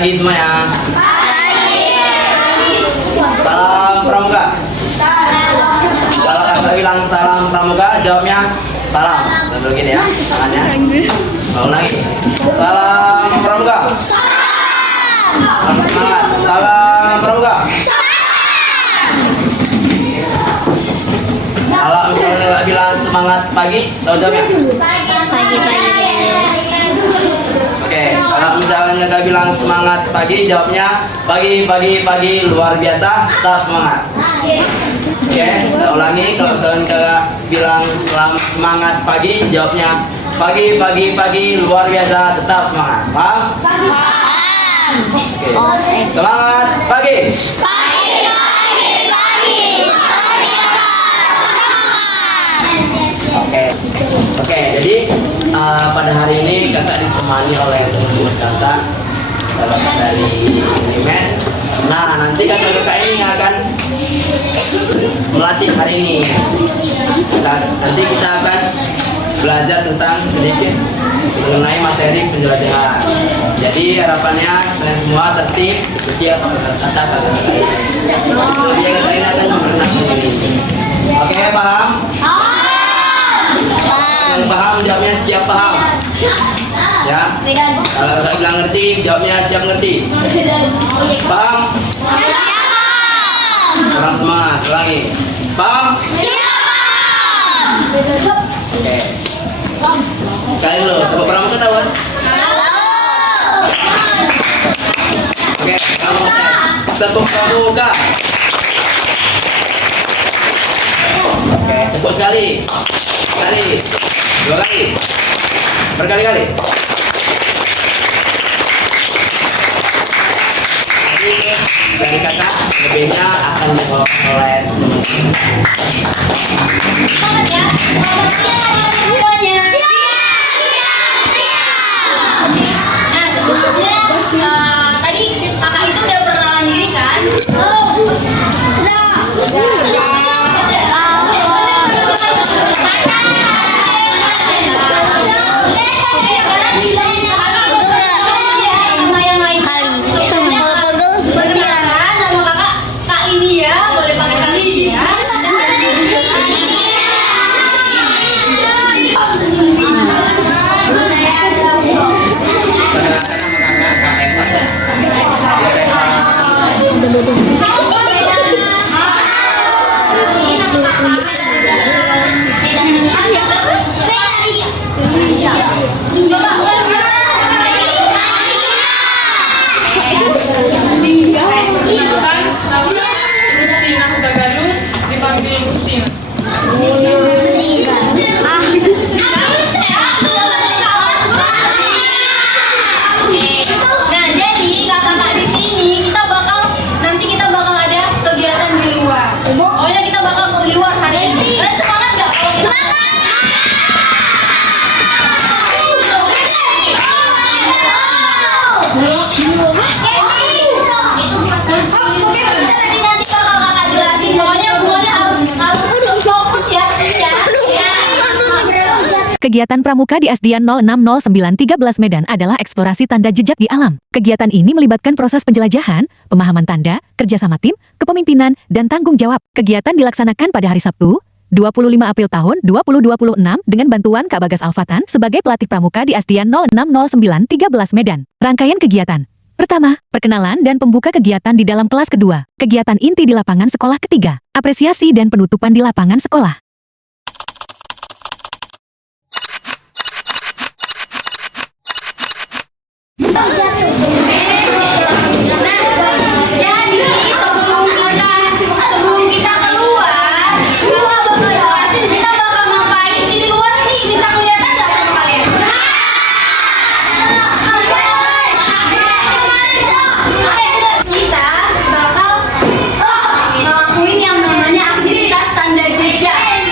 pagi semuanya. Salam pramuka. Kalau kakak bilang salam pramuka, jawabnya salam. Dan begini ya, tangannya. Bangun lagi. Salam pramuka. Harus semangat. Salam pramuka. Kalau misalnya kakak bilang semangat pagi, tahu jawabnya? Pagi. Oke, kalau misalnya kakak bilang semangat pagi, jawabnya pagi luar biasa, tetap semangat. Oke, kita ulangi. Kalau misalnya kakak bilang semangat pagi, jawabnya pagi luar biasa, tetap semangat. Paham? Oke. Semangat pagi. Oke, jadi pada hari ini kakak ditemani oleh teman-teman kakak dari Unimed. Nah, nanti kakak ini akan melatih hari ini. Nanti kita akan belajar tentang sedikit mengenai materi penjelajahan. Jadi harapannya kalian semua tertib ikuti apa kata kakak ini. Jadi kakak ini akan memperkenalkan diri. Oke, paham? Yang paham jawabnya siap paham. Ya. Kalau kakak bilang ngerti, jawabnya siap ngerti. Paham? Kurang semangat, ulangi. Paham? Oke. Sekali dulu, tepuk pramuka tahu kan? Oke, kamu tepuk pramuka. Oke, tepuk sekali. Sekali, dua kali, berkali-kali. Jadi dari kakak lebihnya akan dibawa oleh Nah, sebelumnya tadi kakak itu udah perkenalan diri kan? Kegiatan pramuka di Asdian 060913 Medan adalah eksplorasi tanda jejak di alam. Kegiatan ini melibatkan proses penjelajahan, pemahaman tanda, kerjasama tim, kepemimpinan, dan tanggung jawab. Kegiatan dilaksanakan pada hari Sabtu, 25 April tahun 2026 dengan bantuan Kak Bagas Alfatan sebagai pelatih pramuka di Asdian 060913 Medan. Rangkaian kegiatan. Pertama, perkenalan dan pembuka kegiatan di dalam kelas kedua. Kegiatan inti di lapangan sekolah ketiga. Apresiasi dan penutupan di lapangan sekolah. Kita bakal ngelakuin yang namanya aktivitas tanda jejak.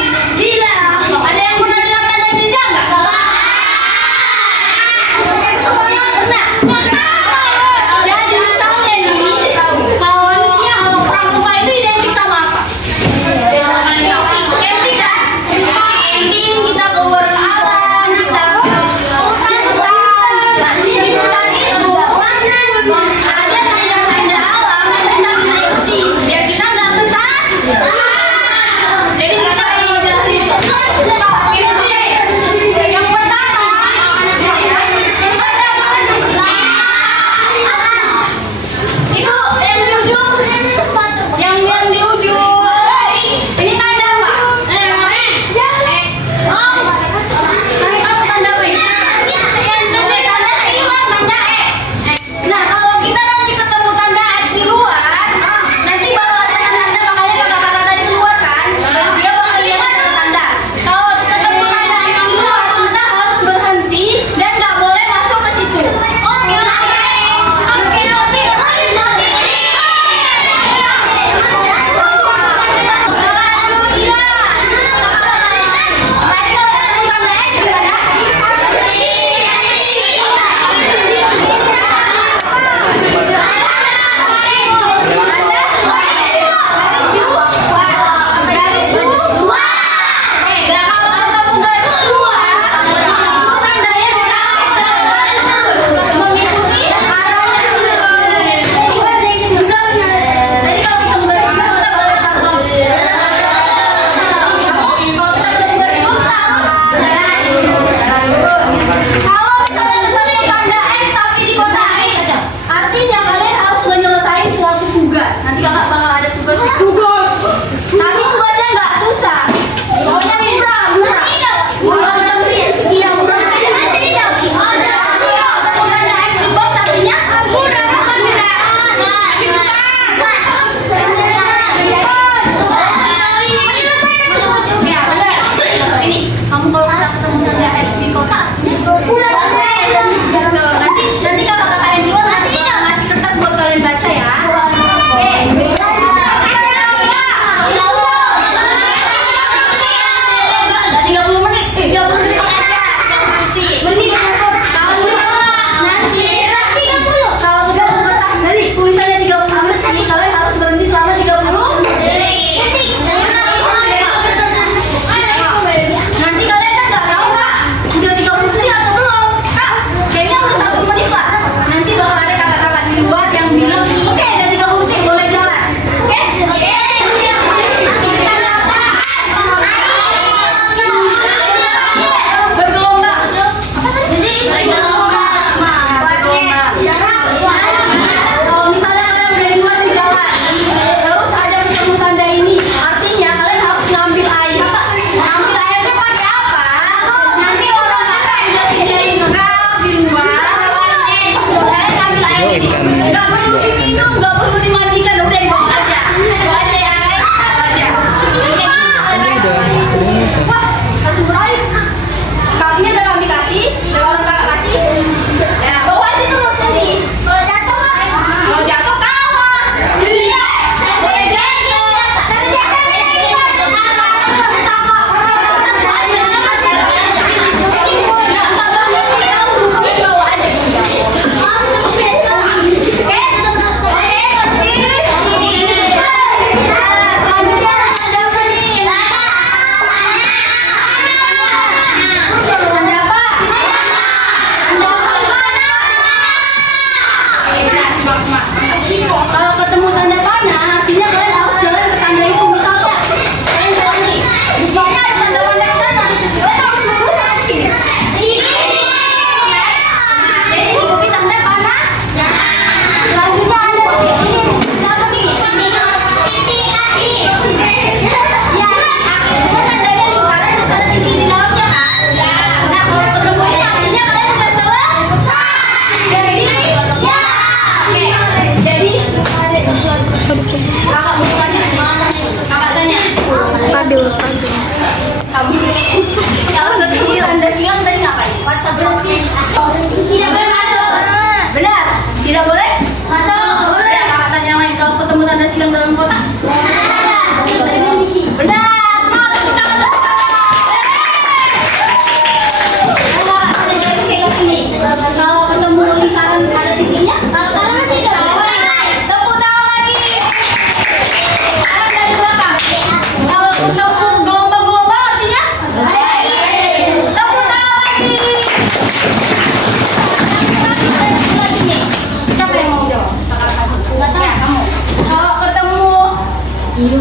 Di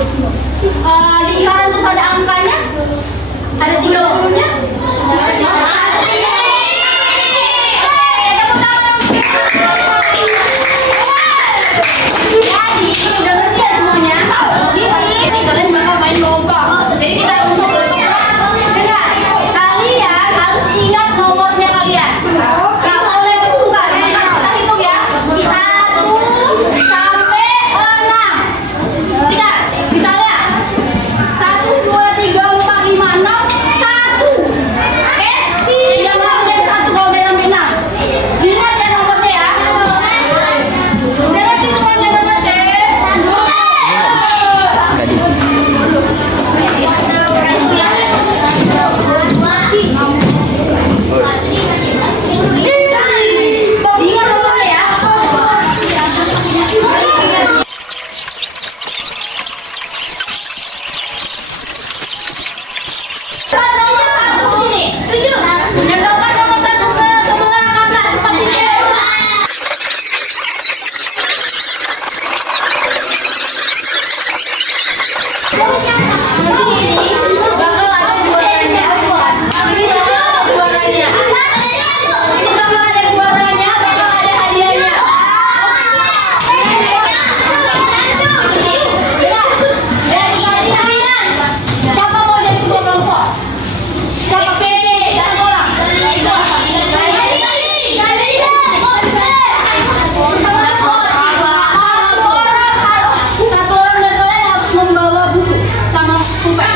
isaran terus ada angkanya? Ada 30-nya? Jadi, udah ngerti ya semuanya? Ini kalian bakal main lomba. Jadi kita untuk dengar, kalian harus ingat nomornya kalian. Nggak boleh bertukar. Kita hitung ya. 1 sampai 6. Ingat, misalnya 1, 2, 3, 4, 5, 6, 1. Oke? Tidak boleh dari 1 kalau udah sampai 6. Ingat ya nomornya ya. Udah ngerti semuanya, udah ngerti? Ingat nomornya ya. Nomor 1 sini. Dan nomor 1 sebelah kanan seperti ini. Bakal ada juaranya. Ini bakal juaranya. Ini bakal ada juaranya, bakal ada hadiahnya. Dari kalian, siapa mau jadi ketua kelompok? Siapa? Satu orang. Satu orang dan kalian harus membawa buku sama pulpen.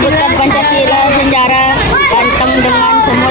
Sebutkan Pancasila secara ganteng dengan semua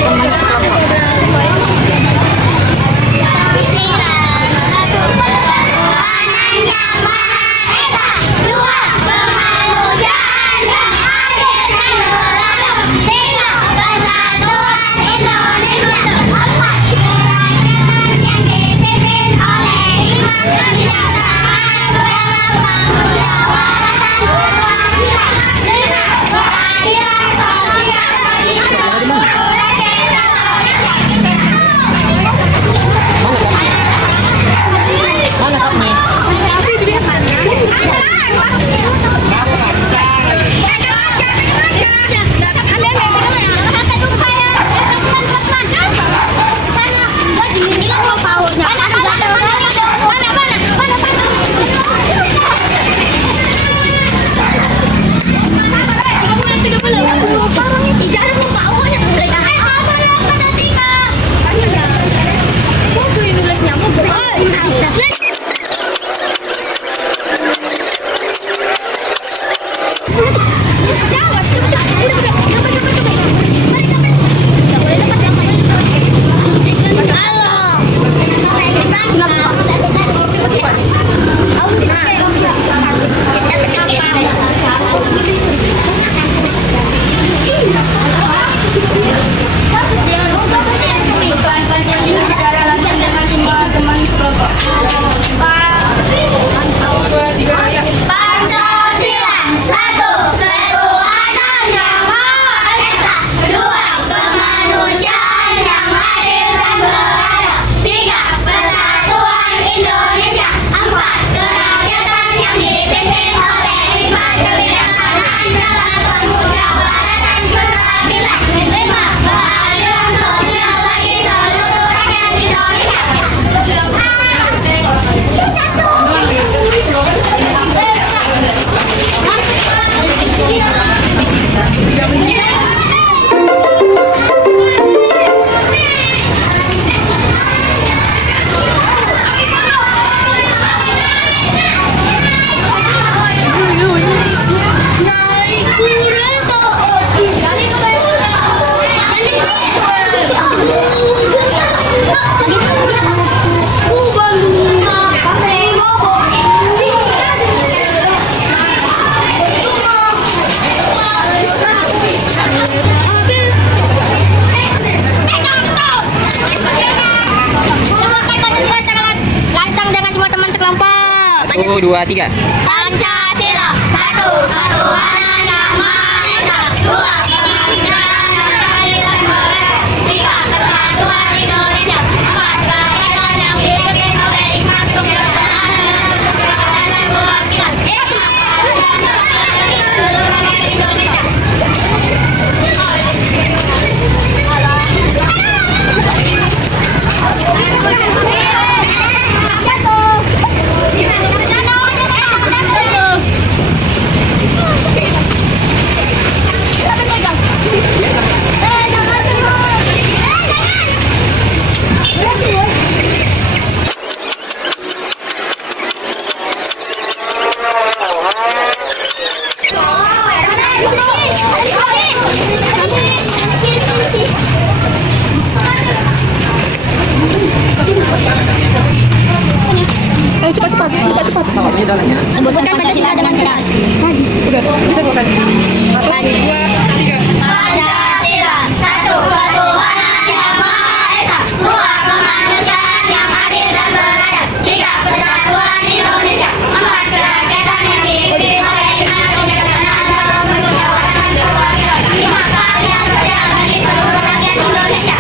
teman sekelompok. 1, 2, 3. Pancasila, satu ketuhanan yang maha esa, dua kemanusiaan yang adil dan beradab, tiga persatuan Indonesia, empat kegiatan yang dipimpin oleh hikmat kebijaksanaan dan keserakahan dan kewakilan. Seluruh rakyat Indonesia. Sebutkan Pancasila dengan keras. Pancasila, satu ketuhanan yang maha esa, dua kemanusiaan yang adil dan beradab, tiga persatuan Indonesia, empat kerakyatan yang dipimpin oleh hikmat kebijaksanaan dalam bermusyawarah dan kewakilan, lima keahlian kerja bagi seluruh rakyat Indonesia.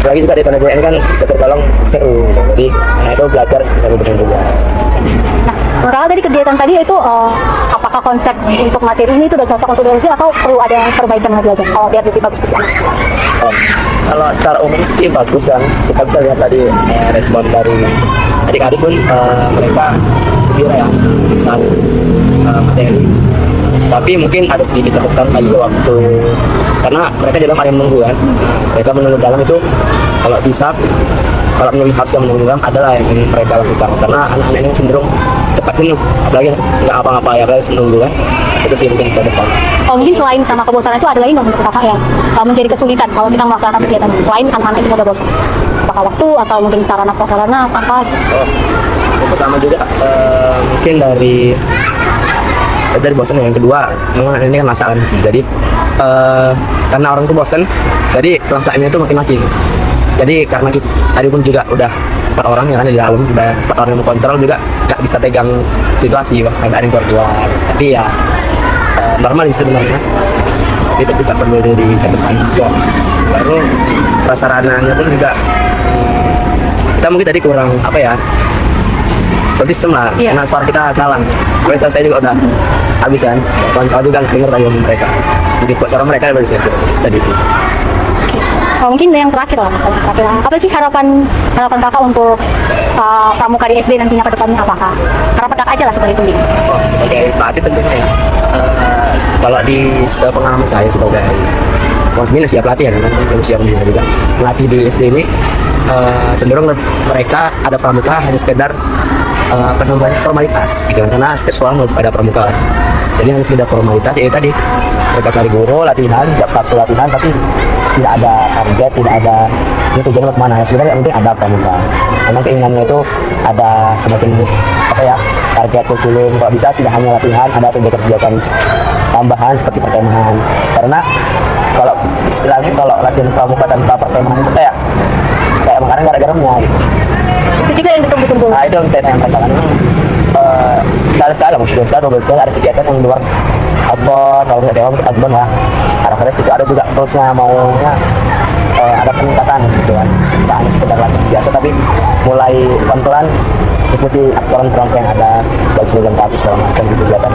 Jadi lagi juga di tanah ini kan bisa tergolong seru, jadi nah itu belajar seru benar juga. Nah, kalau dari kegiatan tadi itu apakah konsep untuk materi ini itu udah cocok untuk Indonesia atau perlu ada perbaikan lagi aja biar lebih bagus? Kalau secara umum sih bagus kan, kita bisa lihat tadi respon dari adik-adik pun mereka gembira ya saat materi. Tapi mungkin ada sedikit catatan lagi waktu karena mereka di dalam ada yang menunggu kan. Mereka menunggu dalam itu kalau bisa kalau menunggu harus yang menunggu dalam adalah yang mereka lakukan karena anak-anak ini cenderung cepat jenuh apalagi nggak apa-apa ya guys menunggu kan itu sih mungkin ke depan. Oh mungkin selain sama kebosanan itu ada lagi nggak menurut kakak yang menjadi kesulitan kalau kita melaksanakan kegiatan ini selain anak-anak itu mudah bosan? Apakah waktu atau mungkin sarana prasarana apa? Yang pertama juga mungkin dari bosan. Yang kedua memang ini kan masakan jadi karena orang itu bosan jadi pelaksanaannya itu makin jadi karena kita tadi pun juga udah 4 orang yang ada di dalam udah 4 orang yang kontrol juga nggak bisa pegang situasi sampai ada yang keluar tapi ya normal sih sebenarnya tapi itu juga perlu dicatatan juga. Lalu prasarananya pun juga kita mungkin tadi kurang apa ya sistem lah, karena suara kita kalah. Kalau saya juga udah habis kan, kawan-kawan juga dengar tadi mereka. Jadi suara mereka dari situ tadi itu. Mungkin yang terakhir lah, apa sih harapan kakak untuk pramuka di SD nantinya ke depannya apakah? Harapan kakak aja lah sebagai pembimbing. Sebagai pelatih tentunya ya. Kalau di pengalaman saya sebagai minus ya pelatih ya kan, usia pembina juga. Pelatih di SD ini cenderung mereka ada pramuka hanya sekedar formalitas gitu kan, karena setiap sekolah harus pada pramuka jadi hanya sekedar formalitas ya tadi mereka cari guru latihan setiap Sabtu latihan tapi tidak ada target tidak ada ini tujuannya kemana ya sebenarnya yang penting ada pramuka memang keinginannya itu ada semacam apa ya target kurikulum kalau bisa tidak hanya latihan ada kegiatan tambahan seperti perkemahan karena kalau istilahnya kalau latihan pramuka tanpa perkemahan itu kayak makanan nggak ada garamnya gitu. Itu juga yang ditunggu-tunggu. Nah itu yang mereka kan sekali maksudnya sekali ada kegiatan yang luar outbound kalau nggak dewa outbound ya harapannya itu ada juga terusnya maunya ada peningkatan gitu kan nggak hanya sekedar latihan biasa tapi mulai pelan-pelan ikuti aturan pramuka yang ada bagi lengkap segala macam gitu kegiatan.